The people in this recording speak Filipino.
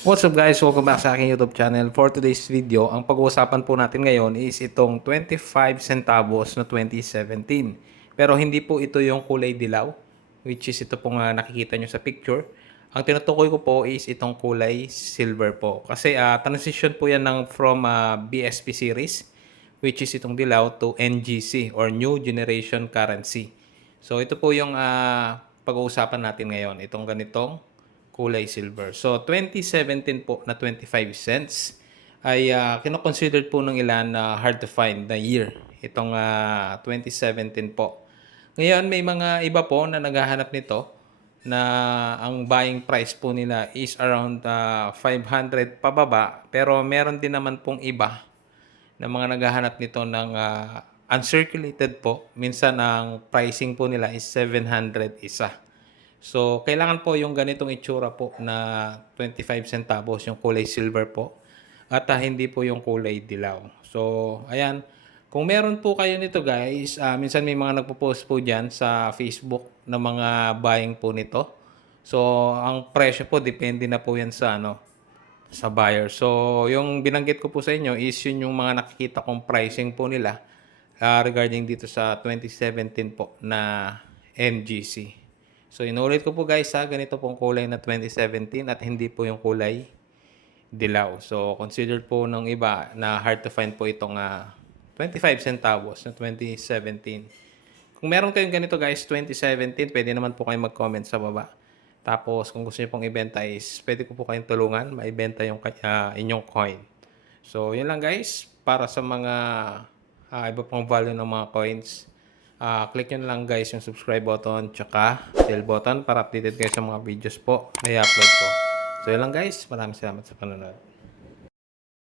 What's up guys? Welcome back sa aking YouTube channel. For today's video, ang pag-uusapan po natin ngayon is itong 25 centavos na 2017. Pero hindi po ito yung kulay dilaw, which is ito pong nakikita nyo sa picture. Ang tinutukoy ko po is itong kulay silver po. Kasi transition po yan from BSP series, which is itong dilaw, to NGC or New Generation Currency. So ito po yung pag-uusapan natin ngayon. Itong ganitong kulay silver. So, 2017 po na 25 cents ay kinoconsidered po ng ilan na hard to find na year. Itong 2017 po. Ngayon, may mga iba po na naghahanap nito na ang buying price po nila is around 500 pababa. Pero meron din naman pong iba na mga naghahanap nito ng uncirculated po. Minsan ang pricing po nila is 700 isa. So, kailangan po yung ganitong itsura po na 25 centavos, yung kulay silver po. At hindi po yung kulay dilaw. So, ayan. Kung meron po kayo nito guys, minsan may mga nagpo-post po dyan sa Facebook na mga buying po nito. So, ang presyo po, depende na po yan sa sa buyer. So, yung binanggit ko po sa inyo is yun yung mga nakikita kong pricing po nila regarding dito sa 2017 po na NGC. So, inulit ko po guys ganito pong kulay na 2017 at hindi po yung kulay dilaw. So, considered po ng iba na hard to find po itong 25 centavos na 2017. Kung meron kayong ganito guys, 2017, pwede naman po kayong mag-comment sa baba. Tapos, kung gusto niyo pong ibenta is, pwede ko po kayong tulungan, maibenta yung inyong coin. So, yun lang guys. Para sa mga iba pang value ng mga coins, click nyo na lang guys yung subscribe button tsaka bell button para updated kayo sa mga videos po na i-upload ko. So, yun lang guys. Maraming salamat sa panonood.